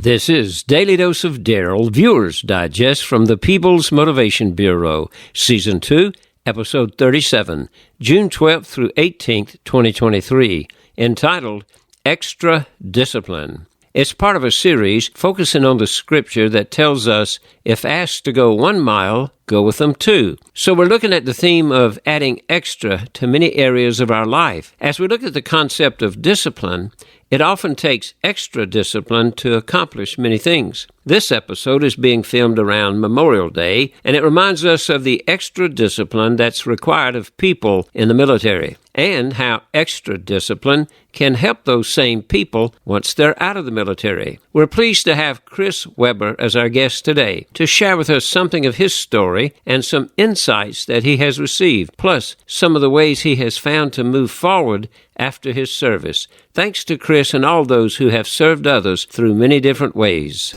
This is Daily Dose of Darryl, Viewer's Digest from the Peebles Motivation Bureau, Season 2, Episode 37, June 12th through 18th, 2023, entitled Extra Discipline. It's part of a series focusing on the scripture that tells us, if asked to go 1 mile, go with them 2. So we're looking at the theme of adding extra to many areas of our life. As we look at the concept of discipline, it often takes extra discipline to accomplish many things. This episode is being filmed around Memorial Day, and it reminds us of the extra discipline that's required of people in the military, and how extra discipline can help those same people once they're out of the military. We're pleased to have Chris Weber as our guest today to share with us something of his story and some insights that he has received, plus some of the ways he has found to move forward after his service. Thanks to Chris and all those who have served others through many different ways.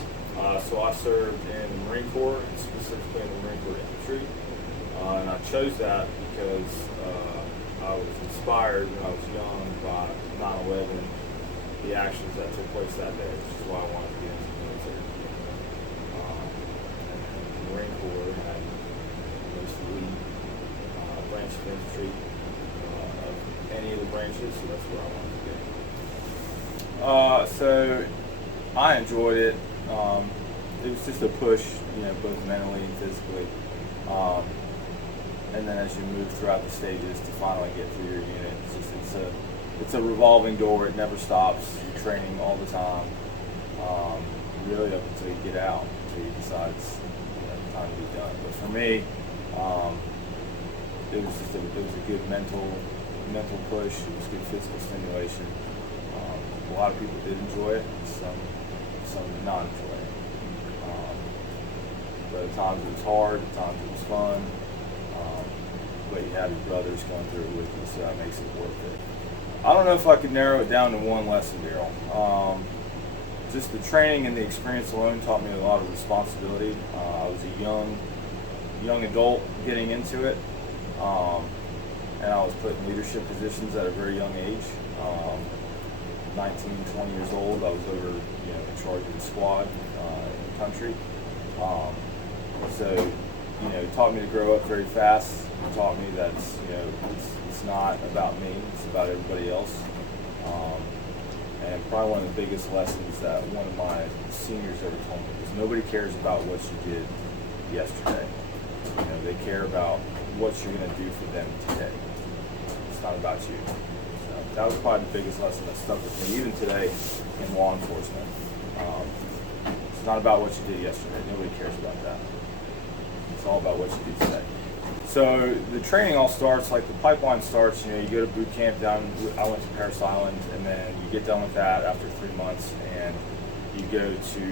So I served in the Marine Corps, and specifically in the Marine Corps Infantry, and I chose that because I was inspired when I was young by 9/11, the actions that took place that day, which is why I wanted to get into the military. And the Marine Corps had the most elite branch of infantry of any of the branches, so that's where I wanted to get. So I enjoyed it. It was just a push, both mentally and physically. And then as you move throughout the stages to finally get through your unit, it's a revolving door. It never stops. You're training all the time, really up until you get out, until you decide it's time to be done. But for me, it was a good mental push. It was good physical stimulation. A lot of people did enjoy it. Some did not enjoy it. But at times it was hard. At times it was fun. But you have your brothers going through it with you, so that makes it worth it. I don't know if I could narrow it down to one lesson, Darryl. Just the training and the experience alone taught me a lot of responsibility. I was a young adult getting into it, and I was put in leadership positions at a very young age. 19, 20 years old, I was over, in charge of the squad in the country. So, it taught me to grow up very fast. It taught me that, it's not about me, it's about everybody else. And probably one of the biggest lessons that one of my seniors ever told me was nobody cares about what you did yesterday. They care about what you're going to do for them today. It's not about you. So that was probably the biggest lesson that stuck with me, even today in law enforcement. It's not about what you did yesterday. Nobody cares about that. It's all about what you do today. So the training all starts, like the pipeline starts, you go to boot camp down, I went to Paris Island, and then you get done with that after 3 months, and you go to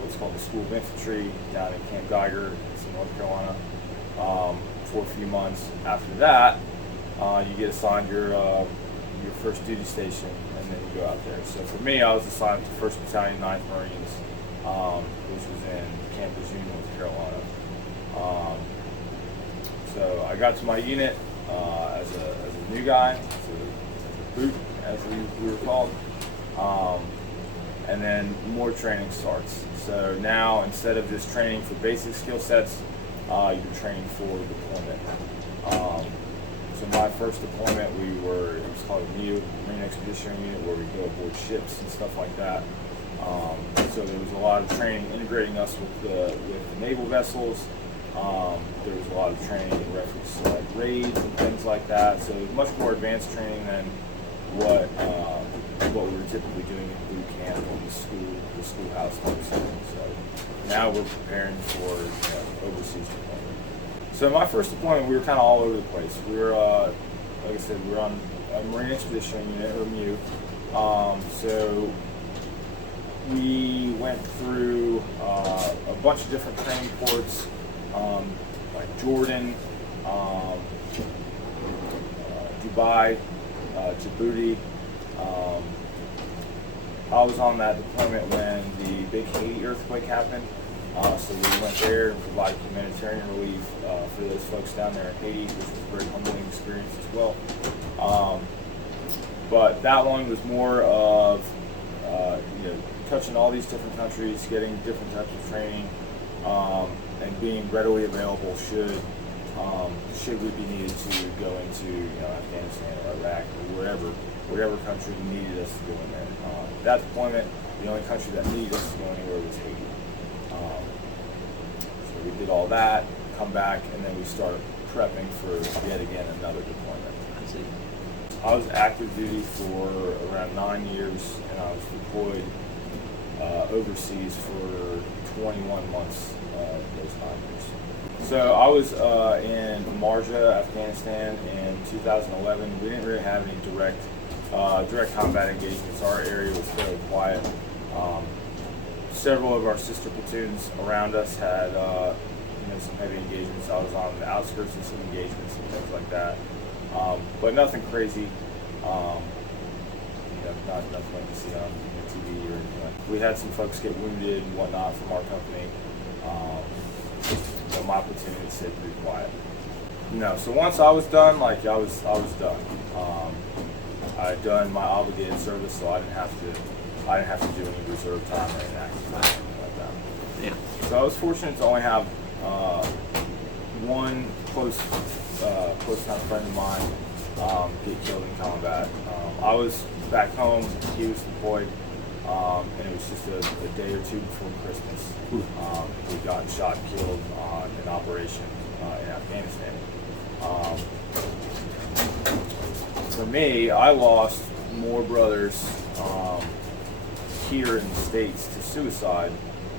what's called the School of Infantry down in Camp Geiger, it's in North Carolina, for a few months. After that, you get assigned your first duty station, and then you go out there. So for me, I was assigned to 1st Battalion, 9th Marines, which was in Camp Lejeune, North Carolina. So I got to my unit as a new guy, as a boot, as we were called, and then more training starts. So now, instead of just training for basic skill sets, you're training for deployment. So my first deployment, it was called a MU, Marine Expeditionary Unit, where we go aboard ships and stuff like that. So there was a lot of training integrating us with the naval vessels. There was a lot of training in reference to like raids and things like that. So it was much more advanced training than what we were typically doing in boot camp or the schoolhouse type setting. So now we're preparing for overseas deployment. So my first deployment, we were kind of all over the place. We were, like I said, we were on a Marine Expeditionary Unit, or MU. So we went through a bunch of different training ports, like Jordan, Dubai, Djibouti. I was on that deployment when the big Haiti earthquake happened. So we went there and provided humanitarian relief for those folks down there in Haiti, which was a very humbling experience as well. But that one was more of, touching all these different countries, getting different types of training, and being readily available should we be needed to go into Afghanistan or Iraq or whatever country needed us to go in there. That deployment, the only country that needed us to go anywhere was Haiti. So we did all that, come back, and then we started prepping for yet again another deployment. I see. I was active duty for around 9 years, and I was deployed overseas for 21 months those 9 years. So I was in Marja, Afghanistan in 2011. We didn't really have any direct combat engagements. Our area was fairly quiet. Several of our sister platoons around us had some heavy engagements. I was on the outskirts of some engagements and things like that, but nothing crazy. Not nothing like you see on TV or anything like that. We had some folks get wounded and whatnot from our company. My platoon had stayed pretty quiet. So once I was done, I was done. I had done my obligated service, so I didn't have to do any reserve time or any active time or anything like that. Yeah. So I was fortunate to only have one close time friend of mine get killed in combat. I was back home, he was deployed, and it was just a day or two before Christmas. He got shot and killed on an operation in Afghanistan. For me, I lost more brothers here in the States to suicide,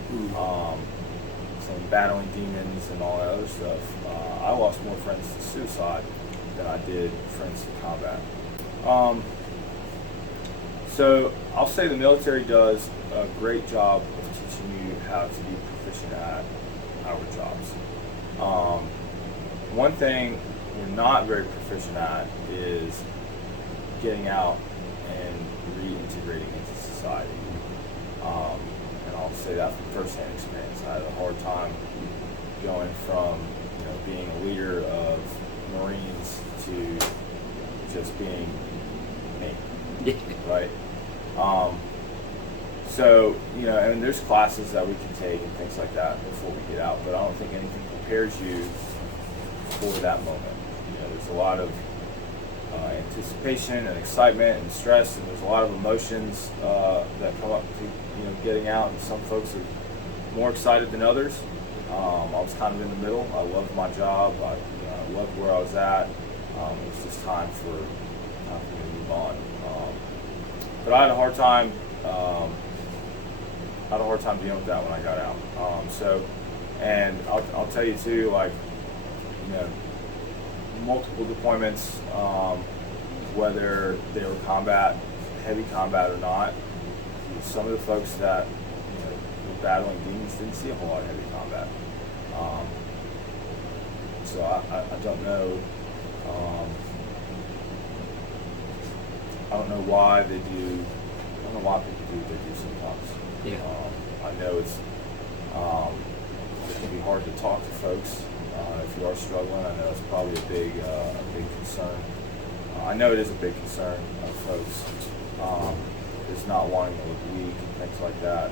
some battling demons and all that other stuff. I lost more friends to suicide than I did friends to combat. So I'll say the military does a great job of teaching you how to be proficient at our jobs. One thing we're not very proficient at is getting out and reintegrating into society. And I'll say that from firsthand experience. I had a hard time going from being a leader of Marines to just being me, right? So, and there's classes that we can take and things like that before we get out, but I don't think anything prepares you for that moment. There's a lot of anticipation and excitement and stress, and there's a lot of emotions that come up to getting out, and some folks are more excited than others. I was kind of in the middle. I loved my job. I loved where I was at. It was just time for me to move on. But I had a hard time. Dealing with that when I got out. And I'll tell you too, multiple deployments, whether they were heavy combat or not. Some of the folks that were battling demons didn't see a whole lot of heavy combat. So I don't know. I don't know why they do. I don't know why people do what they do sometimes. Yeah. I know it can be hard to talk to folks if you are struggling. I know it's probably a big concern. I know it is a big concern of folks. Is not wanting to look weak and things like that.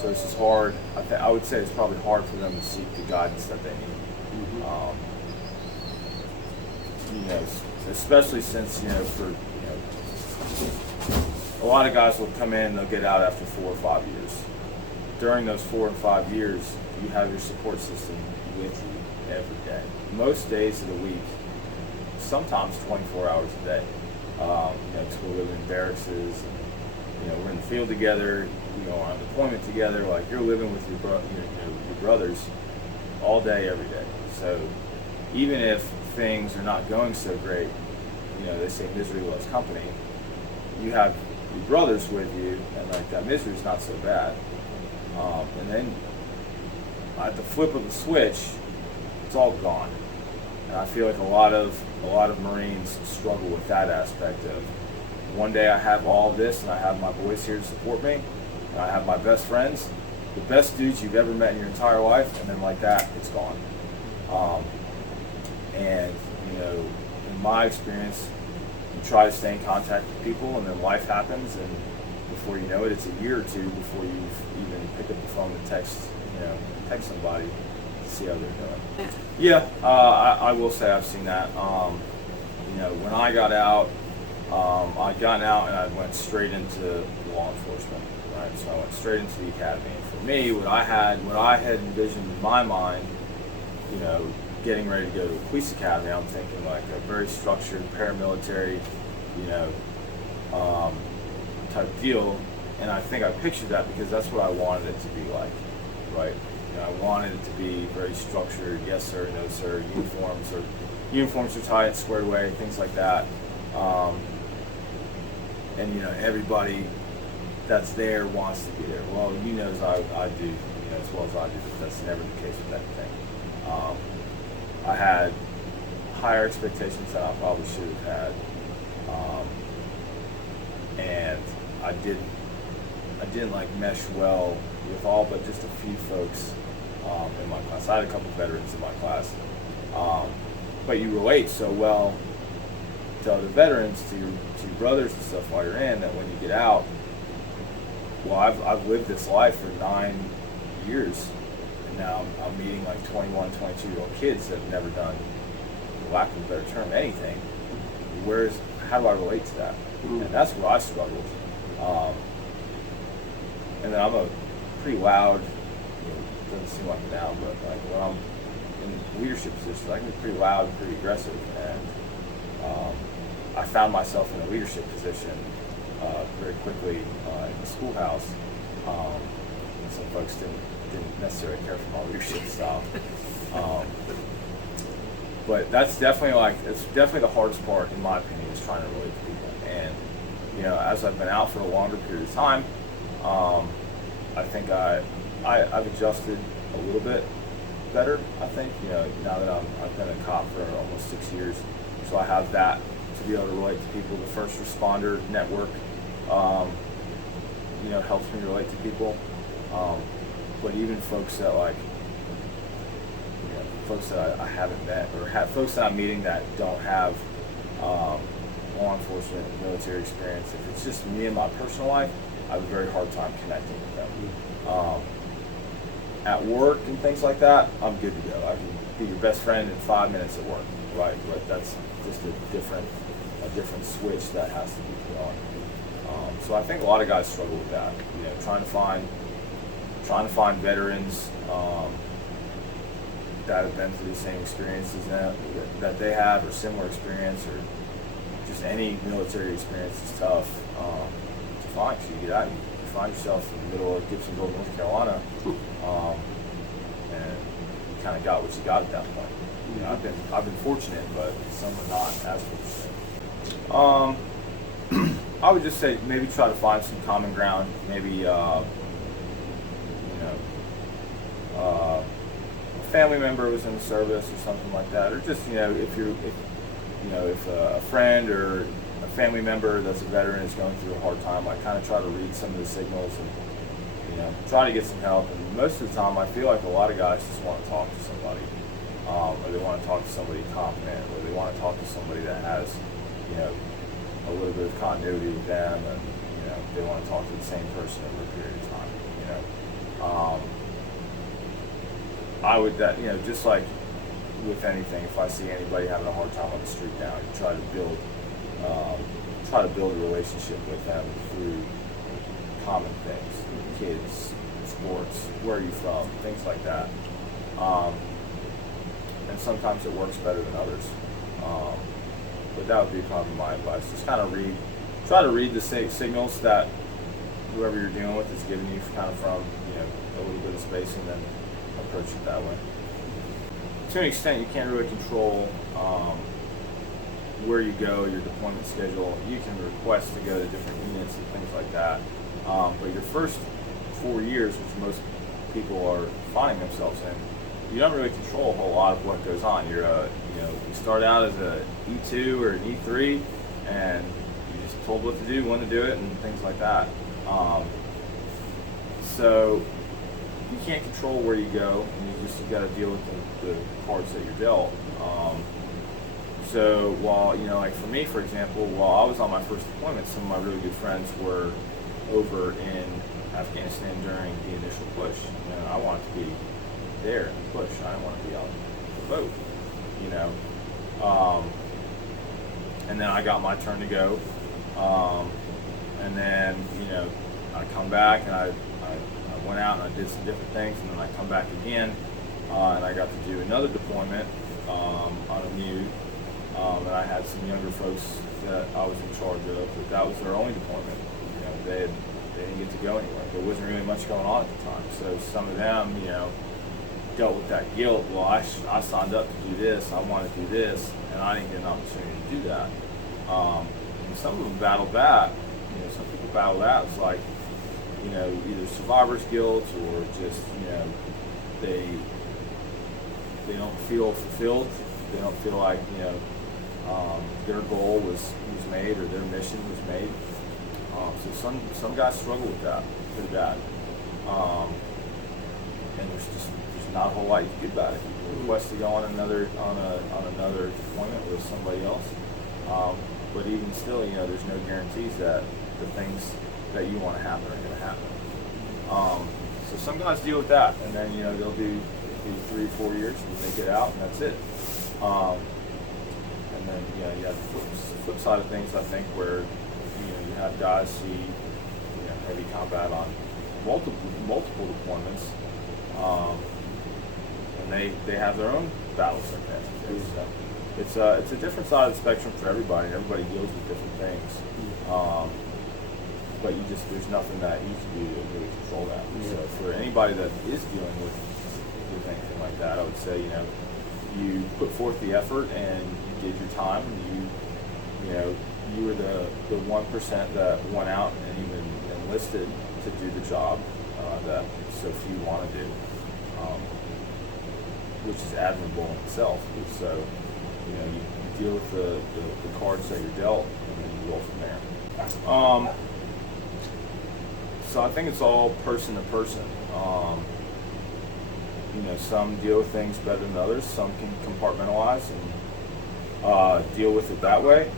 So it's just hard. I would say it's probably hard for them to seek the guidance that they need. Especially since a lot of guys will come in, they'll get out after 4 or 5 years. During those 4 and 5 years, you have your support system with you every day. Most days of the week, sometimes 24 hours a day. Because we're living in barracks, and we're in the field together, on deployment together. You're living with your brothers all day, every day. So even if things are not going so great, they say misery loves company. You have your brothers with you, and that misery is not so bad. And then at the flip of the switch, it's all gone. And I feel like a lot of Marines struggle with that aspect of one day I have all this, and I have my boys here to support me, and I have my best friends, the best dudes you've ever met in your entire life, and then it's gone. And in my experience, you try to stay in contact with people, and then life happens, and before you know it, it's a year or two before you've even picked up the phone to text somebody to see how they're doing. Yeah, I will say I've seen that. When I got out, I'd gotten out and I went straight into law enforcement, right? So I went straight into the academy. And for me, what I had envisioned in my mind, getting ready to go to a police academy, I'm thinking like a very structured paramilitary, type deal. And I think I pictured that because that's what I wanted it to be like, right? I wanted it to be very structured, yes sir, no sir, uniforms are tight, squared away, things like that. And everybody that's there wants to be there. Well, as I do, as well as I do, but that's never the case with anything. I had higher expectations than I probably should have had, and I didn't like mesh well with all but just a few folks in my class. I had a couple veterans in my class, but you relate so well to other veterans, to your brothers and stuff while you're in, that when you get out, well, I've lived this life for 9 years, and now I'm meeting like 21, 22-year-old kids that have never done, for lack of a better term, anything. How do I relate to that? And that's where I struggled. And then I'm a pretty loud, doesn't seem like it now, but like when I'm in leadership positions, I can be pretty loud and pretty aggressive. And I found myself in a leadership position very quickly in the schoolhouse. And some folks didn't necessarily care for my leadership style. But it's definitely the hardest part, in my opinion, is trying to relate to people. And as I've been out for a longer period of time, I think I've adjusted a little bit better. I think now that I've been a cop for almost 6 years, so I have that to be able to relate to people. The first responder network, helps me relate to people. But even folks that folks that I haven't met, or folks that I'm meeting that don't have law enforcement, military experience, if it's just me in my personal life, I have a very hard time connecting with them. At work and things like that, I'm good to go. I can be your best friend in 5 minutes at work, right? But that's just a different switch that has to be put on. So I think a lot of guys struggle with that. Trying to find veterans that have been through the same experiences that they have, or similar experience, or just any military experience is tough to find. So you get out and you find yourself in the middle of Gibsonville, North Carolina, and you kind of got what you got at that point. I've been fortunate, but some are not as fortunate. I would just say maybe try to find some common ground. Maybe a family member was in the service or something like that, or just if a friend or a family member that's a veteran is going through a hard time, I kind of try to read some of the signals and try to get some help. And most of the time, I feel like a lot of guys just want to talk to somebody, or they want to talk to somebody competent, or they want to talk to somebody that has a little bit of continuity with them, and they want to talk to the same person over a period of time. I would just like with anything, if I see anybody having a hard time on the street now, you try to build a relationship with them through common things, kids, sports, where are you from, things like that. And sometimes it works better than others. But that would be probably my advice. Just kind of try to read the signals that whoever you're dealing with is giving you, kind of from a little bit of space, and then approach it that way. To an extent, you can't really control where you go, your deployment schedule. You can request to go to different units and things like that. But your first 4 years, which most people are finding themselves in, you don't really control a whole lot of what goes on. You start out as a E2 or an E3, and you're just told what to do, when to do it, and things like that. So you can't control where you go, and you got to deal with the cards that you're dealt. So while, like for me, for example, while I was on my first deployment, some of my really good friends were over in Afghanistan during the initial push. I wanted to be there in the push. I didn't want to be on the boat, and then I got my turn to go, and then I come back and I went out and I did some different things, and then I come back again, and I got to do another deployment on a mute, and I had some younger folks that I was in charge of, but that was their only deployment. They didn't get to go anywhere. There wasn't really much going on at the time, so some of them, dealt with that guilt. Well, I signed up to do this, I want to do this, and I didn't get an opportunity to do that. And some of them battled that. Some people battle that. It's like, either survivor's guilt or just, they don't feel fulfilled. They don't feel like, their goal was made or their mission was made. So some guys struggle with that pretty bad. And there's not a whole lot you can do about it. You can request to go on another deployment with somebody else. But even still, there's no guarantees that the things that you want to happen are going to happen. So some guys deal with that, and then they'll do 3 or 4 years, and they get out, and that's it. And then you have the flip side of things, I think, where you have guys see heavy combat on multiple deployments, and they have their own battle circumstances. It's a different side of the spectrum for everybody. Everybody deals with different things, but there's nothing that you can do to really control that. So for anybody that is dealing with anything like that, I would say you put forth the effort and you did your time. You were the 1% that went out and even enlisted to do the job that so few want to do, which is admirable in itself. So you deal with the cards that you're dealt, and then you roll from there. So I think it's all person to person. Some deal with things better than others. Some can compartmentalize and deal with it that way.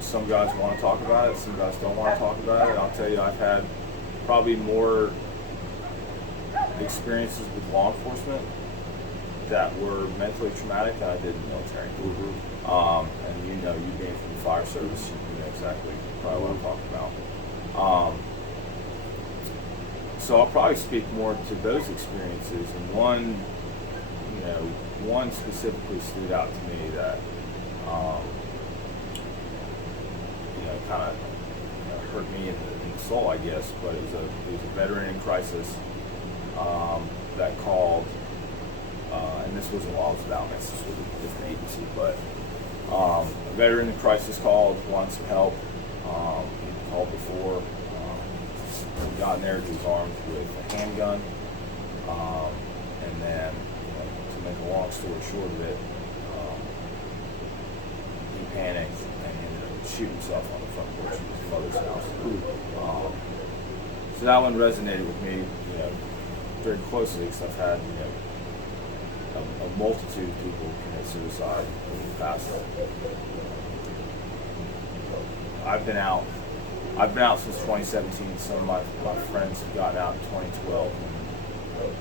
Some guys want to talk about it. Some guys don't want to talk about it. I'll tell you, I've had probably more experiences with law enforcement that were mentally traumatic than I did in the military. And you being from the fire service, you know exactly probably what I'm talking about. So I'll probably speak more to those experiences, and one specifically stood out to me that kind of hurt me in the soul, I guess. But it was a veteran in crisis that called, and this wasn't while I was with Almas, this was a different agency, but a veteran in crisis called, wanted some help. He called before. He got in there, he was armed with a handgun, and then, to make a long story short of it, he panicked and ended up shooting himself on the front porch of his mother's house. So that one resonated with me, very closely, because I've had, a multitude of people commit suicide over the past. I've been out since 2017. Some of my friends have gotten out in 2012. And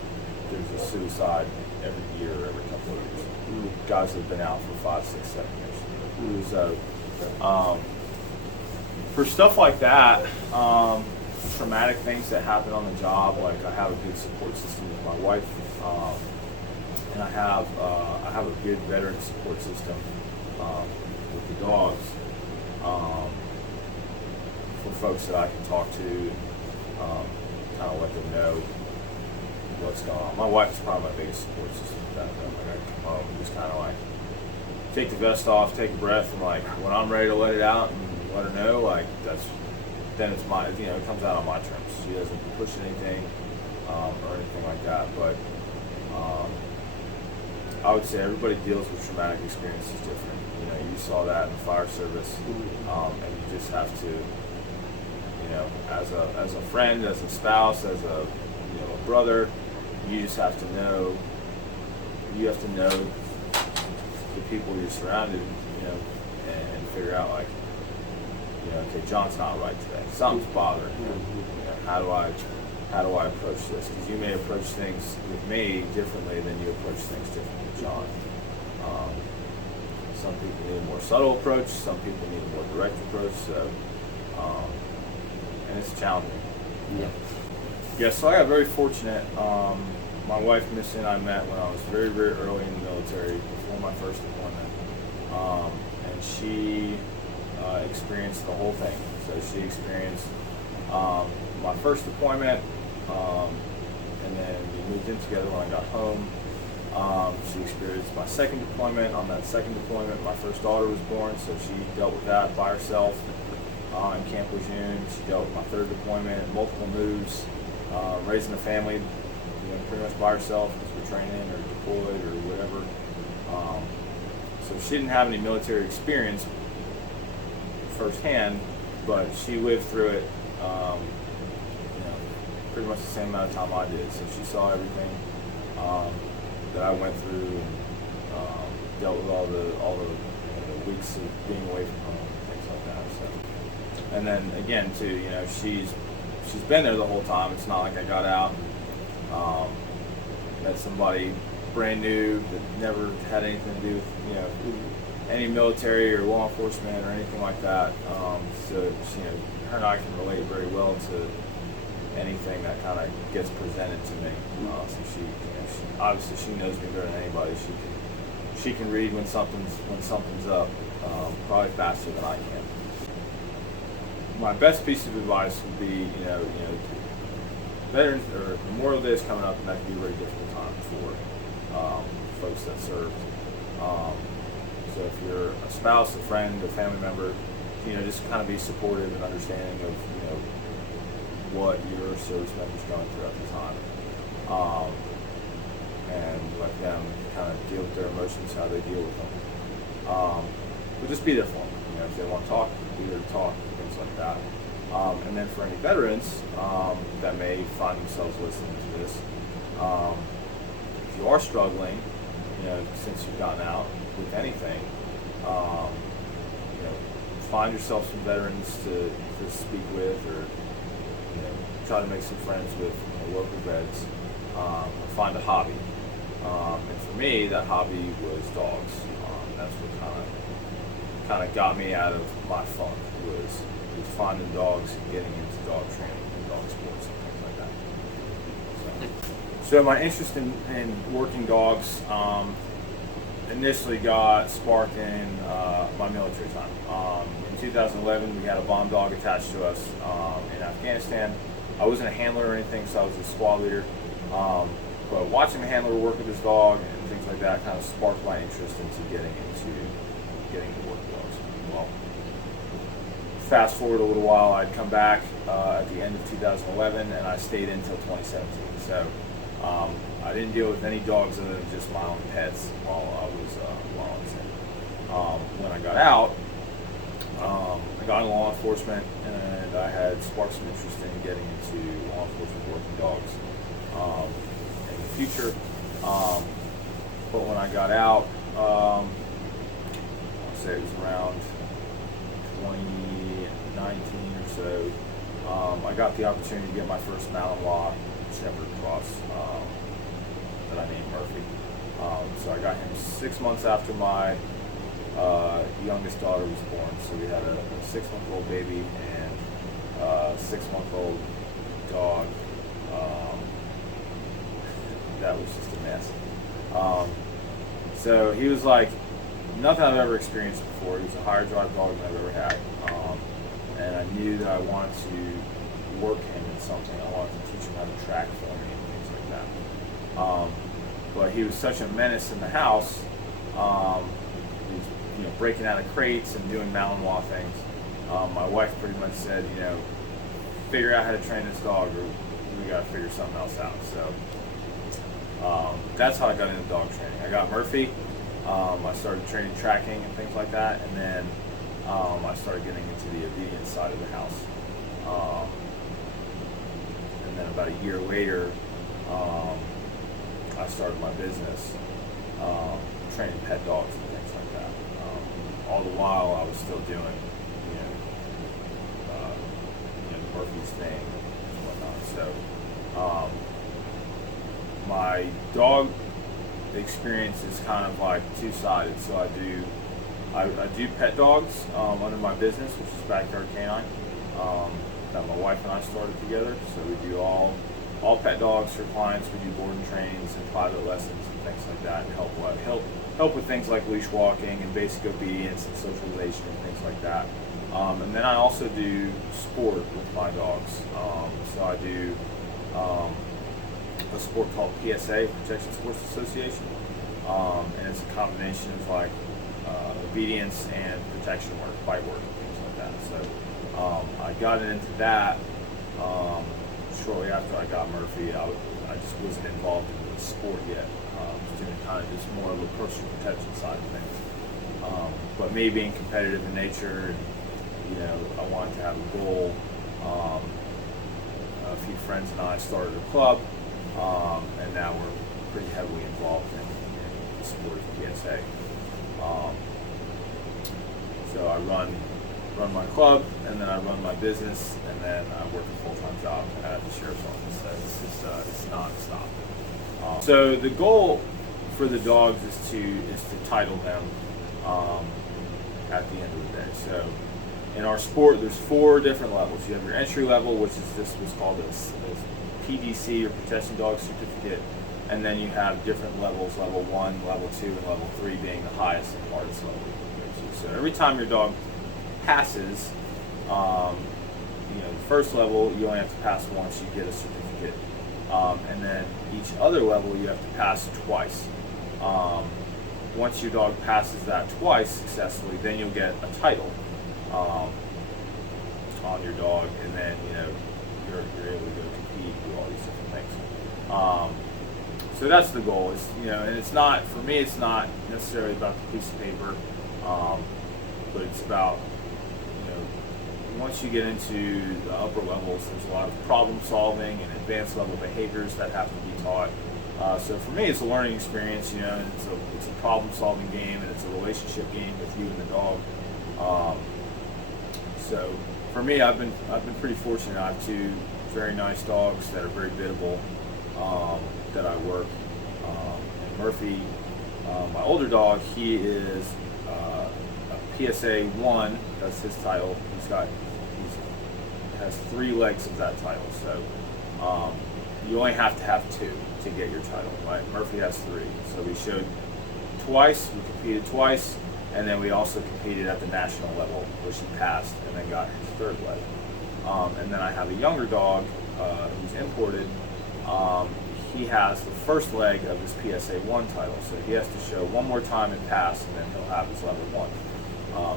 there's a suicide every year, every couple of years. Guys that have been out for 5, 6, 7 years. So, for stuff like that, traumatic things that happen on the job, like I have a good support system with my wife, and I have a good veteran support system with the dogs. For folks that I can talk to, kind of let them know what's going on. My wife is probably my biggest support system. I come home and just kind of like take the vest off, take a breath, and like when I'm ready to let it out and let her know, like then it's my, it comes out on my terms. She doesn't push anything or anything like that. But I would say everybody deals with traumatic experiences different. You saw that in the fire service, and you just have to. As a friend, as a spouse, as a brother, you just have to know. You have to know the people you're surrounded, and figure out like Okay, John's not right today. Something's bothering him. How do I approach this? Because you may approach things with me differently than you approach things differently with John. Some people need a more subtle approach. Some people need a more direct approach. So, and it's challenging. Yeah. So I got very fortunate. My wife, Missy, and I met when I was very, very early in the military, before my first deployment. And she experienced the whole thing. So she experienced my first deployment, and then we moved in together when I got home. She experienced my second deployment. On that second deployment, my first daughter was born, so she dealt with that by herself in Camp Lejeune. She dealt with my third deployment, multiple moves, raising a family, pretty much by herself because we're training or deployed or whatever. So she didn't have any military experience firsthand, but she lived through it, pretty much the same amount of time I did. So she saw everything that I went through, and dealt with all the weeks of being away from home and things like that. So, and then again too, she's been there the whole time. It's not like I got out and met somebody brand new that never had anything to do with any military or law enforcement or anything like that. So her and I can relate very well to anything that kind of gets presented to me. So she obviously she knows me better than anybody. She can read when something's up, probably faster than I can. My best piece of advice would be, Veterans or Memorial Day is coming up, and that can be a very difficult time for folks that served. So if you're a spouse, a friend, a family member, just kind of be supportive and understanding of what your service member's going through at the time, and let them kind of deal with their emotions, how they deal with them. But just be there for them. If they want to talk, be there to talk, things like that. And then for any veterans that may find themselves listening to this, if you are struggling, since you've gotten out with anything, find yourself some veterans to speak with, or try to make some friends with local vets. Find a hobby. And for me, that hobby was dogs. That's what kind of got me out of my funk was finding dogs and getting into dog training and dog sports and things like that. So my interest in working dogs initially got sparked in my military time. In 2011, we had a bomb dog attached to us in Afghanistan. I wasn't a handler or anything, so I was a squad leader. But watching the handler work with his dog and things like that kind of sparked my interest into getting to work with dogs. Well, fast forward a little while, I'd come back at the end of 2011, and I stayed until 2017. So I didn't deal with any dogs other than just my own pets while I was in. When I got out, I got into law enforcement, and I had sparked some interest in getting into law enforcement working dogs in the future. But when I got out, I'll say it was around 2019 or so, I got the opportunity to get my first Malinois Shepherd cross that I named Murphy. So I got him 6 months after my youngest daughter was born. So we had a 6-month-old baby and a 6-month-old dog. That was just a mess. So he was like nothing I've ever experienced before. He was a higher drive dog than I've ever had. And I knew that I wanted to work him in something. I wanted to teach him how to track for me and things like that. But he was such a menace in the house. He was, breaking out of crates and doing Malinois things. My wife pretty much said, figure out how to train this dog, or we got to figure something else out. So that's how I got into dog training. I got Murphy. I started training tracking and things like that, and then I started getting into the obedience side of the house. And then about a year later, I started my business training pet dogs and things like that. All the while I was still doing, each thing and whatnot. So my dog experience is kind of like two-sided. So I do pet dogs under my business, which is Backyard Canine, that my wife and I started together. So we do all pet dogs for clients. We do board and trainings and private lessons and things like that, and help with things like leash walking and basic obedience and socialization and things like that. And then I also do sport with my dogs. So I do a sport called PSA, Protection Sports Association, and it's a combination of like obedience and protection work, bite work, and things like that. So I got into that shortly after I got Murphy. I just wasn't involved in the sport yet. Doing kind of just more of a personal protection side of things. But me being competitive in nature, I wanted to have a goal. A few friends and I started a club, and now we're pretty heavily involved in the sport of PSA. So I run my club, and then I run my business, and then I work a full-time job at the sheriff's office. So it's non-stop. So the goal for the dogs is to title them at the end of the day. So in our sport, there's 4 different levels. You have your entry level, which is just what's called a PDC, or Protection Dog Certificate, and then you have different levels: level 1, level 2, and level 3 being the highest and hardest level you can go to. So every time your dog passes, the first level you only have to pass once, you get a certificate, and then each other level you have to pass twice. Once your dog passes that twice successfully, then you'll get a title on your dog, and then you're able to go compete, do all these different things. So that's the goal. Is and it's not, for me, it's not necessarily about the piece of paper, but it's about once you get into the upper levels, there's a lot of problem solving and advanced level behaviors that have to be taught. So for me, it's a learning experience, and it's a problem solving game, and it's a relationship game with you and the dog. So for me, I've been pretty fortunate. I have 2 very nice dogs that are very biddable, that I work. And Murphy, my older dog, he is a PSA 1. That's his title. He has 3 legs of that title. So you only have to have 2 to get your title, right? Murphy has 3. So we showed twice, we competed twice, and then we also competed at the national level, which he passed, and then got his 3rd leg. And then I have a younger dog who's imported. He has the 1st leg of his PSA 1 title, so he has to show one more time and pass, and then he'll have his level 1.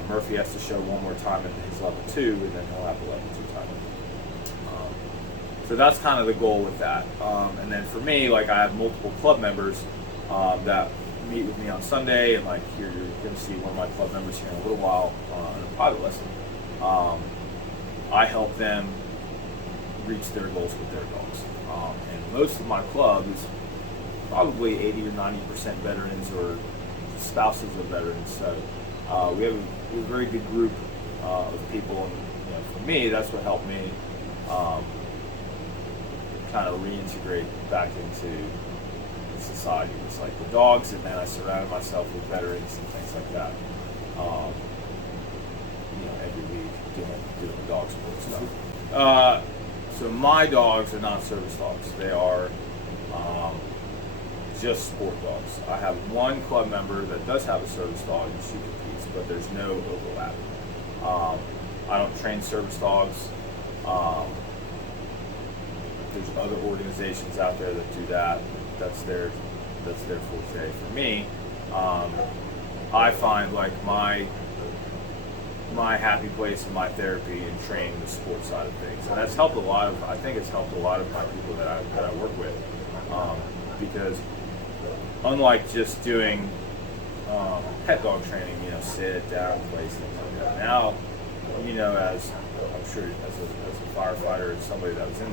Murphy has to show one more time in his level 2, and then he'll have the level 2 title. So that's kind of the goal with that. And then for me, like, I have multiple club members that meet with me on Sunday, and like here you're going to see one of my club members here in a little while in a private lesson. I help them reach their goals with their dogs. And most of my club is probably 80 or 90% veterans or spouses of veterans. So we have a very good group of people, and for me, that's what helped me kind of reintegrate back into society. It's like the dogs, and then I surrounded myself with veterans and things like that. Every week doing the dog sport stuff. So my dogs are not service dogs. They are just sport dogs. I have one club member that does have a service dog, and she competes, but there's no overlap. I don't train service dogs. There's other organizations out there that do that. That's their forte. For me, I find like my happy place and my therapy in training the sports side of things, and that's helped a lot of. I think it's helped a lot of my people that I work with, because unlike just doing pet dog training, sit down, place, things like that. Now, as I'm sure as a firefighter and somebody that was in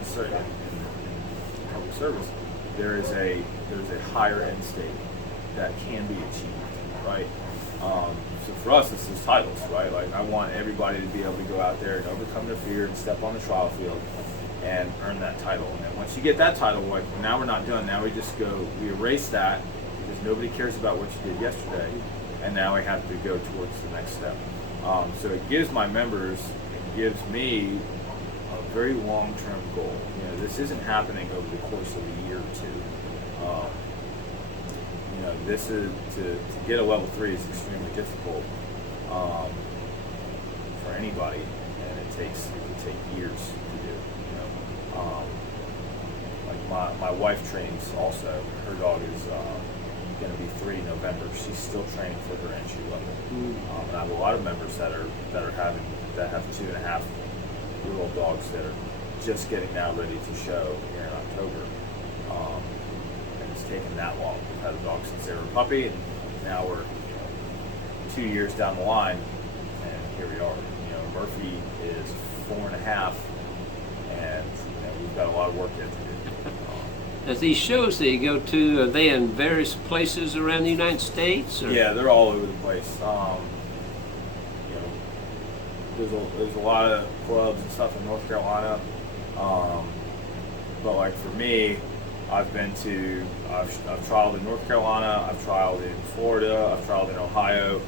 public service, there's a higher end state that can be achieved, right? So for us, it's those titles, right? Like I want everybody to be able to go out there and overcome their fear and step on the trial field and earn that title. And then once you get that title, like now we're not done. Now we erase that because nobody cares about what you did yesterday, and now we have to go towards the next step. So it gives my members, it gives me a very long-term goal. You know, this isn't happening over the course of a year or two. You know, this is to get a level 3 is extremely difficult for anybody, and it can take years to do. You know, like my wife trains also. Her dog is going to be 3 in November. She's still training for her entry level. And I have a lot of members that have 2.5-year-old dogs that are just getting now ready to show here in October. And it's taken that long. We've had a dog since they were a puppy, and now we're 2 years down the line, and here we are. You know, Murphy is 4.5, and we've got a lot of work yet to do. As these shows that you go to, are they in various places around the United States? Or? Yeah, they're all over the place. You know, there's a lot of clubs and stuff in North Carolina, but like for me, I've trialed in North Carolina, I've trialed in Florida, I've trialed in Ohio,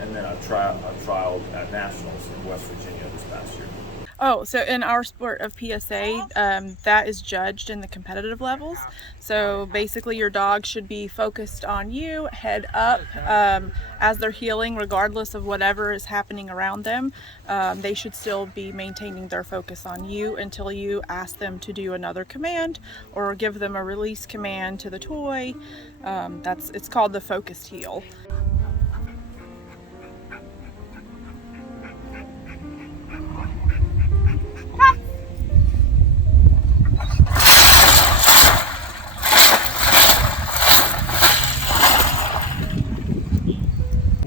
and then I've trialed at nationals in West Virginia this past year. Oh, so in our sport of PSA, that is judged in the competitive levels. So basically your dog should be focused on you, head up, as they're healing, regardless of whatever is happening around them. They should still be maintaining their focus on you until you ask them to do another command or give them a release command to the toy. It's called the focused heel.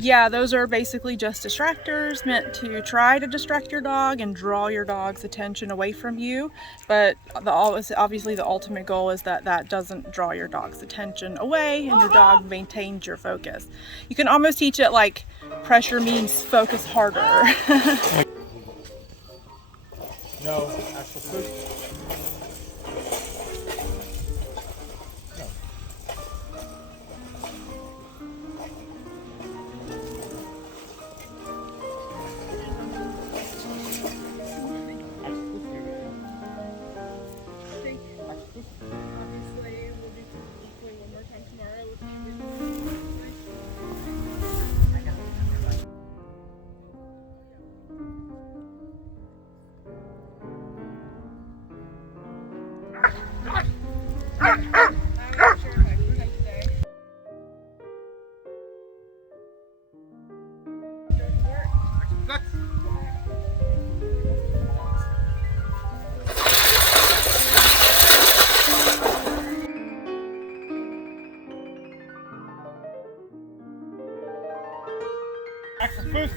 Yeah, those are basically just distractors meant to try to distract your dog and draw your dog's attention away from you. But obviously the ultimate goal is that doesn't draw your dog's attention away and your dog maintains your focus. You can almost teach it like pressure means focus harder. No, actual push. Action push.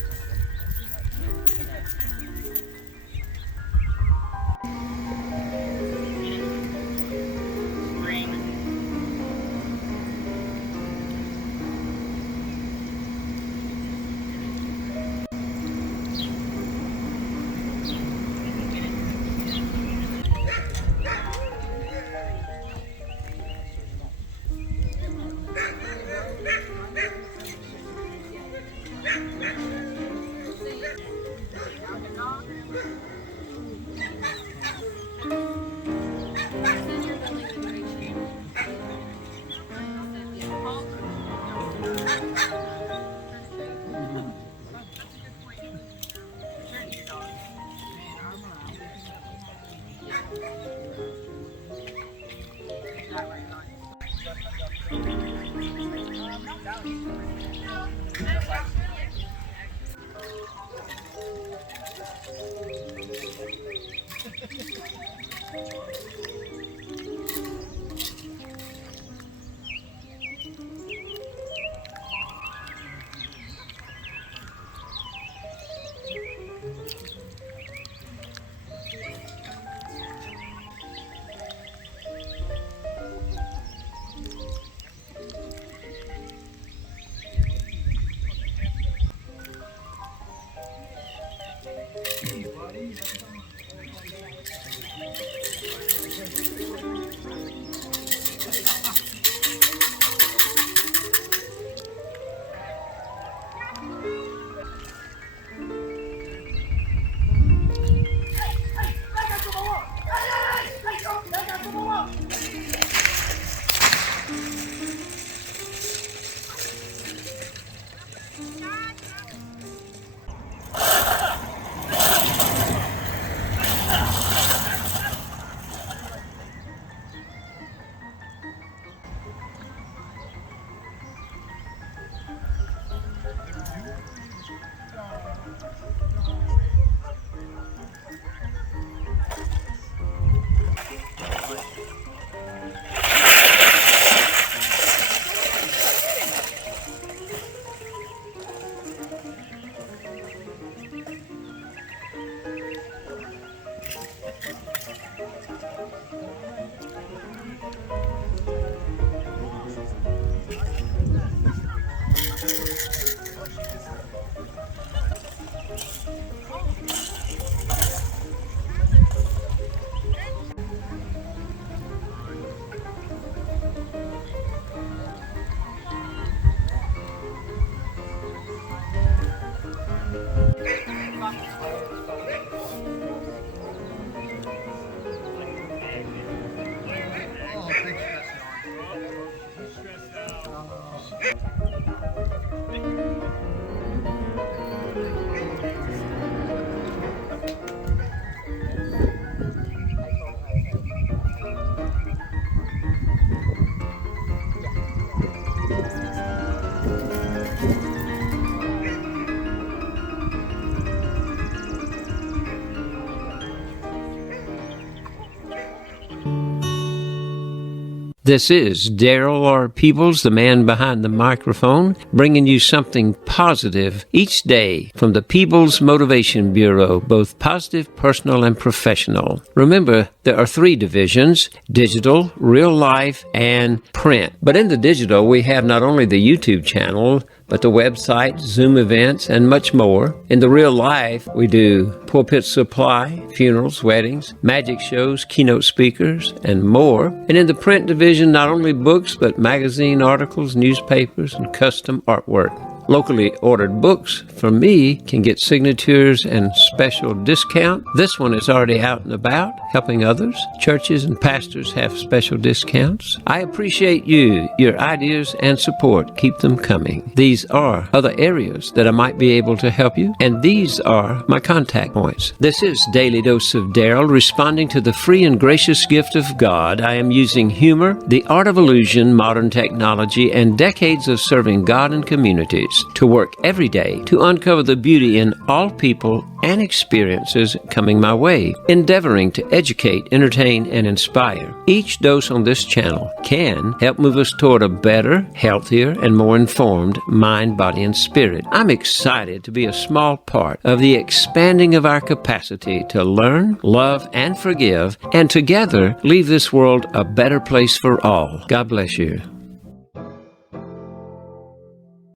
This is Darryl R. Peebles, the man behind the microphone, bringing you something positive each day from the Peebles Motivation Bureau, both positive, personal, and professional. Remember, there are 3 divisions: digital, real life, and print. But in the digital, we have not only the YouTube channel, but the website, Zoom events, and much more. In the real life, we do pulpit supply, funerals, weddings, magic shows, keynote speakers, and more. And in the print division, not only books, but magazine articles, newspapers, and custom artwork. Locally ordered books from me can get signatures and special discount. This one is already out and about, helping others. Churches and pastors have special discounts. I appreciate you, your ideas and support. Keep them coming. These are other areas that I might be able to help you, and these are my contact points. This is Daily Dose of Darryl, responding to the free and gracious gift of God. I am using humor, the art of illusion, modern technology, and decades of serving God and communities to work every day to uncover the beauty in all people and experiences coming my way, endeavoring to educate, entertain, and inspire. Each dose on this channel can help move us toward a better, healthier, and more informed mind, body, and spirit. I'm excited to be a small part of the expanding of our capacity to learn, love, and forgive, and together leave this world a better place for all. God bless you.